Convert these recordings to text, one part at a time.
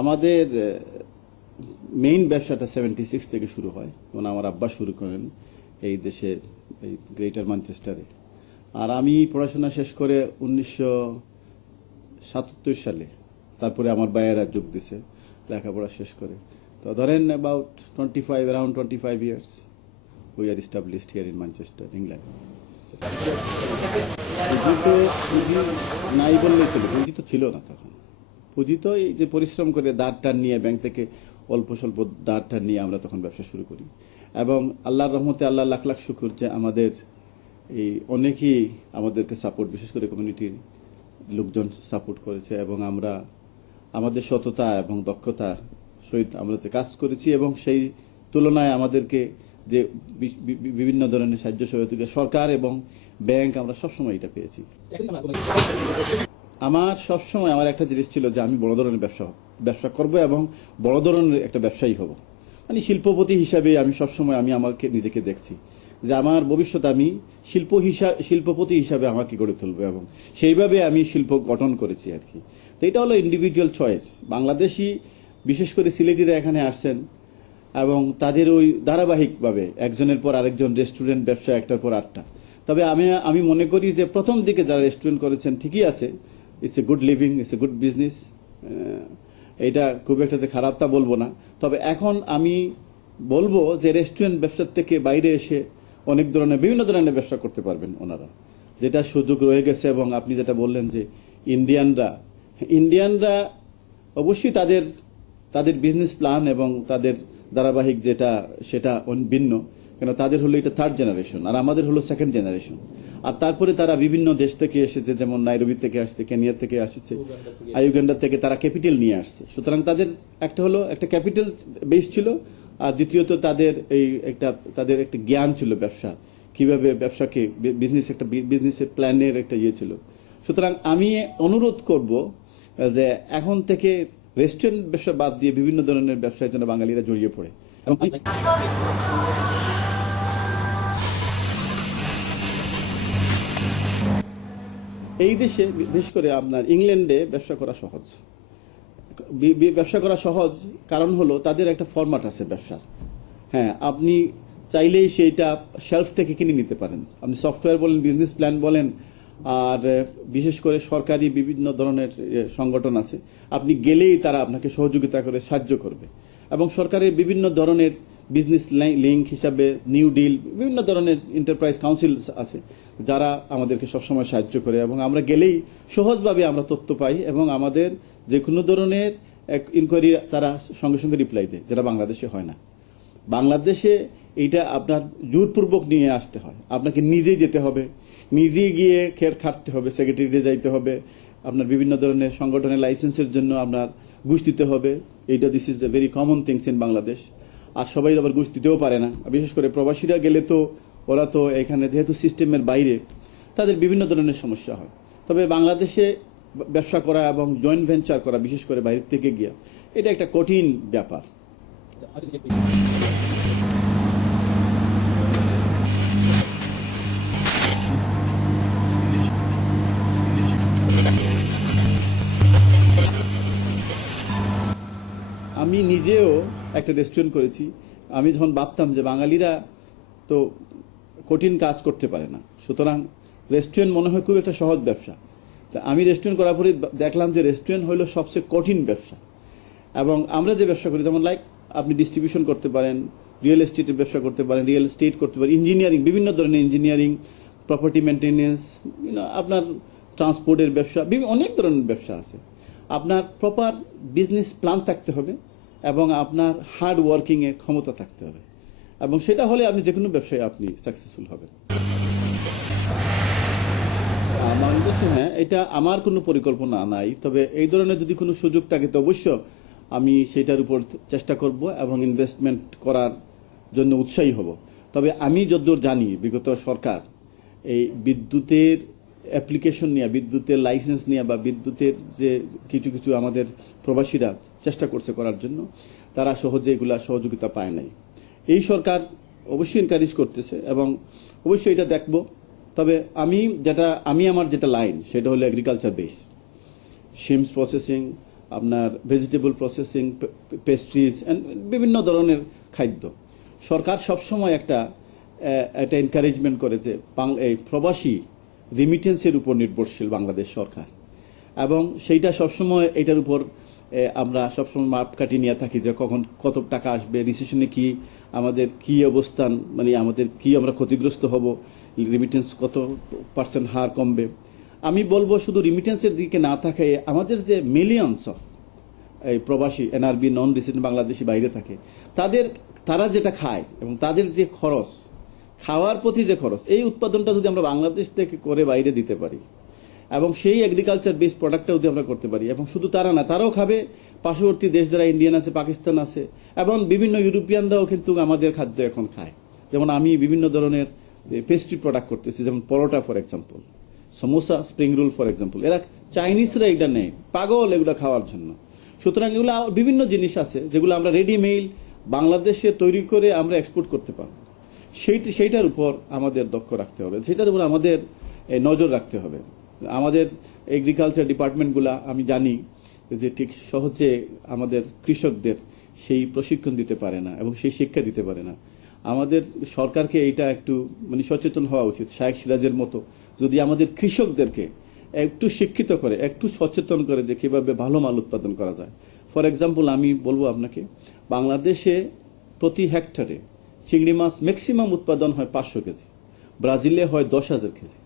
আমাদের মেইন ব্যবসাটা 76 থেকে শুরু হয়, মানে আমার আব্বা শুরু করেন এই দেশের এই গ্রেটার ম্যানচেস্টারে। আর আমি পড়াশোনা শেষ করে 1977 সালে, তারপরে আমার ভাইয়েরা যোগ দিছে লেখাপড়া শেষ করে। তো ধরেন around 25 years we are established here in Manchester, England. পুঁজি নাই বললেই চলে, পুঁজি তো ছিল না তখন। পুঁজি তো এই যে পরিশ্রম করে দাঁড় টান নিয়ে ব্যাংক থেকে অল্প স্বল্প দাঁড় টান নিয়ে আমরা তখন ব্যবসা শুরু করি। এবং আল্লাহর রহমতে আল্লাহ লাখ লাখ শুকুর যে আমাদের এই অনেকেই আমাদেরকে সাপোর্ট, বিশেষ করে কমিউনিটির লোকজন সাপোর্ট করেছে এবং আমরা আমাদের সততা এবং দক্ষতার সহিত আমরা কাজ করেছি এবং সেই তুলনায় আমাদেরকে যে বিভিন্ন ধরনের সাহায্য সহযোগিতা সরকার এবং ব্যাংক আমরা সবসময় এটা পেয়েছি। আমার সবসময় আমার একটা জিনিস ছিল যে আমি বড় ধরনের ব্যবসা করব এবং বড় ধরনের একটা ব্যবসায়ী হব। মানে শিল্পপতি হিসাবে আমি সবসময় আমাকে নিজেকে দেখছি যে আমার ভবিষ্যতে আমি শিল্পপতি হিসাবে আমাকে গড়ে তুলবো এবং সেইভাবে আমি শিল্প গঠন করেছি আর কি। তো এটা হলো ইন্ডিভিজুয়াল চয়েস। বাংলাদেশি বিশেষ করে সিলেটিরা এখানে আসছেন এবং তাদের ওই ধারাবাহিকভাবে একজনের পর আরেকজন রেস্টুরেন্ট ব্যবসা, একটার পর আটটা। তবে আমি মনে করি যে প্রথম দিকে যারা রেস্টুরেন্ট করেছেন ঠিকই আছে, it's a good living, it's a good business, এটা খুব একটা যে খারাপ তা বলবো না। তবে এখন আমি বলবো যে রেস্টুরেন্ট ব্যবসার থেকে বাইরে এসে অনেক ধরনের বিভিন্ন ধরনের ব্যবসা করতে পারবেন ওনারা, যেটা সুযোগ রয়ে গেছে। এবং আপনি যেটা বললেন যে ইন্ডিয়ানরা অবশ্যই তাদের বিজনেস প্ল্যান এবং তাদের ধারাবাহিক সেটা ভিন্ন, কেন তাদের হলো এটা 3rd জেনারেশন আর আমাদের হলো 2nd জেনারেশন। আর তারপরে তারা বিভিন্ন দেশ থেকে এসেছে, যেমন নাইরোবি থেকে আসছে, কেনিয়া থেকে আসছে, ইউগান্ডা থেকে তারা ক্যাপিটাল নিয়ে আসছে। সুতরাং তাদের একটা ক্যাপিটাল বেস ছিল, আর দ্বিতীয়ত তাদের একটা জ্ঞান ছিল ব্যবসা কিভাবে ব্যবসাকে বিজনেসের প্ল্যানের একটা ইয়ে ছিল। সুতরাং আমি অনুরোধ করব যে এখন থেকে রেস্টুরেন্ট ব্যবসা বাদ দিয়ে বিভিন্ন ধরনের ব্যবসার জন্য বাঙালিরা জড়িয়ে পড়ে। এই দেশে বিশেষ করে আপনার ইংল্যান্ডে ব্যবসা করা সহজ কারণ হলো তাদের একটা ফরম্যাট আছে ব্যবসার। হ্যাঁ, আপনি চাইলেই সেইটা শেলফ থেকে কিনে নিতে পারেন। আপনি সফটওয়্যার বলেন, বিজনেস প্ল্যান বলেন, আর বিশেষ করে সরকারি বিভিন্ন ধরনের সংগঠন আছে, আপনি গেলেই তারা আপনাকে সহযোগিতা করে সাহায্য করবে। এবং সরকারের বিভিন্ন ধরনের বিজনেস লিঙ্ক হিসাবে নিউ ডিল, বিভিন্ন ধরনের এন্টারপ্রাইজ কাউন্সিল আছে যারা আমাদেরকে সবসময় সাহায্য করে এবং আমরা গেলেই সহজভাবে আমরা তথ্য পাই এবং আমাদের যে কোনো ধরনের ইনকোয়ারি তারা সঙ্গে সঙ্গে রিপ্লাই দেয়, যেটা বাংলাদেশে হয় না। বাংলাদেশে এইটা আপনার জোরপূর্বক নিয়ে আসতে হয়, আপনাকে নিজে যেতে হবে, নিজে গিয়ে খাটতে হবে, সেক্রেটারিতে যাইতে হবে, আপনার বিভিন্ন ধরনের সংগঠনের লাইসেন্সের জন্য আপনার ঘুষ দিতে হবে। This is a very common things in Bangladesh. আর সবাই আবার ঘুষ দিতেও পারে না, বিশেষ করে প্রবাসীরা গেলে তো ওরা তো এখানে যেহেতু সিস্টেমের বাইরে, তাদের বিভিন্ন ধরনের সমস্যা হয়। তবে বাংলাদেশে ব্যবসা করা এবং জয়েন্ট ভেঞ্চার করা, বিশেষ করে বাইরে থেকে গিয়া, এটা একটা কঠিন ব্যাপার। আমি নিজেও একটা রেস্টুরেন্ট করেছি। আমি যখন ভাবতাম যে বাঙালিরা তো কঠিন কাজ করতে পারে না, সুতরাং রেস্টুরেন্ট মনে হয় খুব একটা সহজ ব্যবসা। তা আমি রেস্টুরেন্ট করার পরে দেখলাম যে রেস্টুরেন্ট হলো সবচেয়ে কঠিন ব্যবসা। এবং আমরা যে ব্যবসা করি, যেমন আপনি ডিস্ট্রিবিউশন করতে পারেন, রিয়েল এস্টেটের ব্যবসা করতে পারেন, রিয়েল এস্টেট করতে পারেন, ইঞ্জিনিয়ারিং, বিভিন্ন ধরনের ইঞ্জিনিয়ারিং, প্রপার্টি মেনটেন্যান্স, আপনার ট্রান্সপোর্টের ব্যবসা, অনেক ধরনের ব্যবসা আছে। আপনার প্রপার বিজনেস প্ল্যান থাকতে হবে এবং আপনার হার্ড ওয়ার্কিংয়ের ক্ষমতা থাকতে হবে, এবং সেটা হলে আপনি যে কোনো ব্যবসায় আপনি সাকসেসফুল হবেন। বাংলাদেশে হ্যাঁ, এটা আমার কোনো পরিকল্পনা নাই, তবে এই ধরনের যদি কোনো সুযোগ থাকে তো অবশ্য আমি সেটার উপর চেষ্টা করব এবং ইনভেস্টমেন্ট করার জন্য উৎসাহী হব। তবে আমি যতদূর জানি, বিগত সরকার এই বিদ্যুতের অ্যাপ্লিকেশন নিয়ে, বিদ্যুতের লাইসেন্স নিয়ে বা বিদ্যুতের যে কিছু আমাদের প্রবাসীরা চেষ্টা করছে করার জন্য, তারা সহজে এগুলা সহযোগিতা পায় নাই। এই সরকার অবশ্যই এনকারেজ করতেছে এবং অবশ্যই এটা দেখব। তবে আমার যেটা লাইন, সেটা হলো এগ্রিকালচার বেস, শিমস প্রসেসিং, আপনার ভেজিটেবল প্রসেসিং, পেস্ট্রিজ অ্যান্ড বিভিন্ন ধরনের খাদ্য। সরকার সবসময় একটা এনকারেজমেন্ট করে যে এই প্রবাসী রিমিটেন্সের উপর নির্ভরশীল বাংলাদেশ সরকার, এবং সেইটা সবসময় এটার উপর আমরা সবসময় মাপকাঠি নিয়ে থাকি যে কখন কত টাকা আসবে, রিসেশনে কি আমাদের কি অবস্থান, মানে আমাদের কি আমরা ক্ষতিগ্রস্ত হব, রিমিটেন্স কত পার্সেন্ট হার কমবে। আমি বলবো শুধু রিমিটেন্সের দিকে না থাকে, আমাদের যে মিলিয়নস অফ এই প্রবাসী এনআরবি নন রেসিডেন্ট বাংলাদেশি বাইরে থাকে, তারা যেটা খায় এবং তাদের যে খরচ, খাওয়ার প্রতি যে খরচ, এই উৎপাদনটা যদি আমরা বাংলাদেশ থেকে করে বাইরে দিতে পারি এবং সেই এগ্রিকালচার বেসড প্রোডাক্টটা যদি আমরা করতে পারি, এবং শুধু তারা না, তারাও খাবে, পার্শ্ববর্তী দেশ যারা ইন্ডিয়ান আছে, পাকিস্তান আছে, এবং বিভিন্ন ইউরোপিয়ানরাও কিন্তু আমাদের খাদ্য এখন খায়। যেমন আমি বিভিন্ন ধরনের পেস্ট্রি প্রোডাক্ট করতেছি, যেমন paratha for example, samosa, spring roll for example. এরা চাইনিজরা এটা নেই, পাগল এগুলো খাওয়ার জন্য। সুতরাং এগুলো বিভিন্ন জিনিস আছে যেগুলো আমরা রেডিমেড বাংলাদেশে তৈরি করে আমরা এক্সপোর্ট করতে পারবো। সেইটার উপর আমাদের দক্ষ রাখতে হবে, সেটার উপর আমাদের নজর রাখতে হবে। আমাদের এগ্রিকালচার ডিপার্টমেন্টগুলা আমি জানি যে ঠিক সহজে আমাদের কৃষকদের সেই প্রশিক্ষণ দিতে পারে না এবং সেই শিক্ষা দিতে পারে না। আমাদের সরকারকে এইটা একটু মানে সচেতন হওয়া উচিত। শায়েখ সিরাজের মতো যদি আমাদের কৃষকদেরকে একটু শিক্ষিত করে, একটু সচেতন করে যে কিভাবে ভালো মাল উৎপাদন করা যায়। ফর এক্সাম্পল আমি বলবো আপনাকে, বাংলাদেশে প্রতি হেক্টরে চিংড়ি মাছ ম্যাক্সিমাম উৎপাদন হয় 500 কেজি, ব্রাজিলে হয় 10,000 কেজি,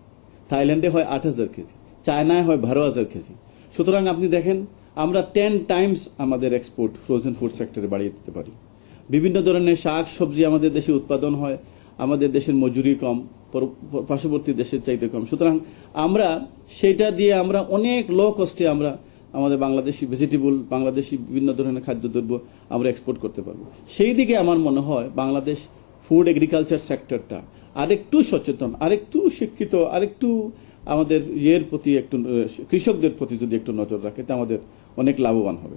থাইল্যান্ডে হয় 8,000 কেজি, চায়নায় হয় 12,000 কেজি। সুতরাং আপনি দেখেন আমরা 10 টাইমস আমাদের এক্সপোর্ট ফ্রোজেন ফুড সেক্টরে বাড়িয়ে দিতে পারি। বিভিন্ন ধরনের শাক সবজি আমাদের দেশে উৎপাদন হয়, আমাদের দেশের মজুরি কম, পার্শ্ববর্তী দেশের চাইতে কম। সুতরাং আমরা সেটা দিয়ে আমরা অনেক লো কস্টে আমরা আমাদের বাংলাদেশি ভেজিটেবল, বাংলাদেশি বিভিন্ন ধরনের খাদ্যদ্রব্য আমরা এক্সপোর্ট করতে পারবো। সেই দিকে আমার মনে হয় বাংলাদেশ ফুড এগ্রিকালচার সেক্টরটা আরেকটু সচেতন, আরেকটু শিক্ষিত, আরেকটু আমাদের প্রতি একটু কৃষকদের প্রতি যদি একটু নজর রাখে, তা আমাদের অনেক লাভবান হবে।